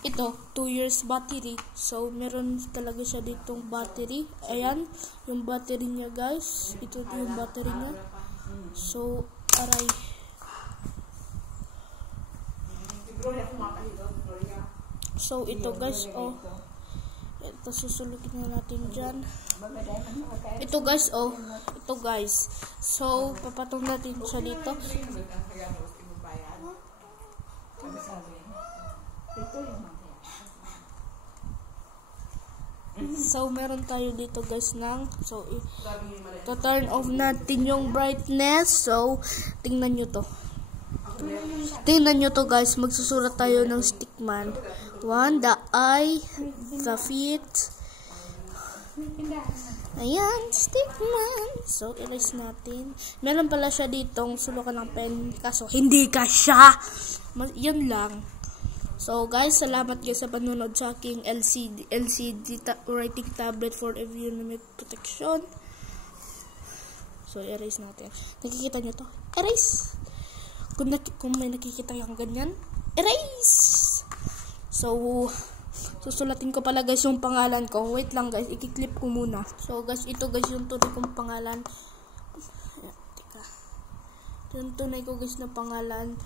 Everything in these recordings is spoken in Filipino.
ito 2 years battery. So meron talaga siya ditong battery. Ayan yung battery niya guys, ito yung battery niya. So aray, so ito guys, oh ito susulukin na natin dyan. Ito guys, oh ito guys, so papatong natin siya dito. So meron tayo dito guys ng, so to turn off natin yung brightness. So tingnan nyo to, guys, magsusulat tayo ng stickman. 1, the eye, the feet. Ayan, stickman. So erase natin. Meron pala siya ditong sulukan ng pen, kaso hindi ka siya. Yun lang. So guys, salamat guys sa panunod sa aking LCD writing tablet for ergonomic protection. So erase natin. Nakikita nyo to? Erase. Kung may nakikita yung ganyan, erase. So susulatin ko pala guys yung pangalan ko. Wait lang guys, i-clip ko muna. So guys, ito guys yung tunay kong pangalan. Teka. Yung tunay ko guys na pangalan,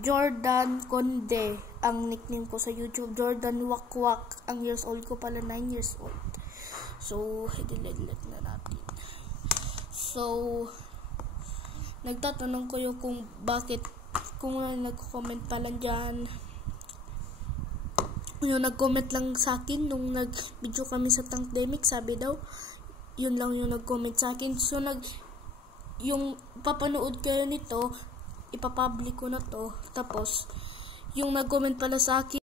Jordan Conde. Ang nickname ko sa YouTube, Jordan Wakwak. Ang years old ko pala 9 years old. So delete na natin. So nagtatanong ko yung kung bakit, kung nagko-comment pala dyan, yung nag-comment lang sa akin nung nag-video kami sa Tankdemic, sabi daw yun lang yung nag-comment sa akin. So yung papanood kayo nito, ipapublic ko na to. Tapos yung nag-comment pala sa akin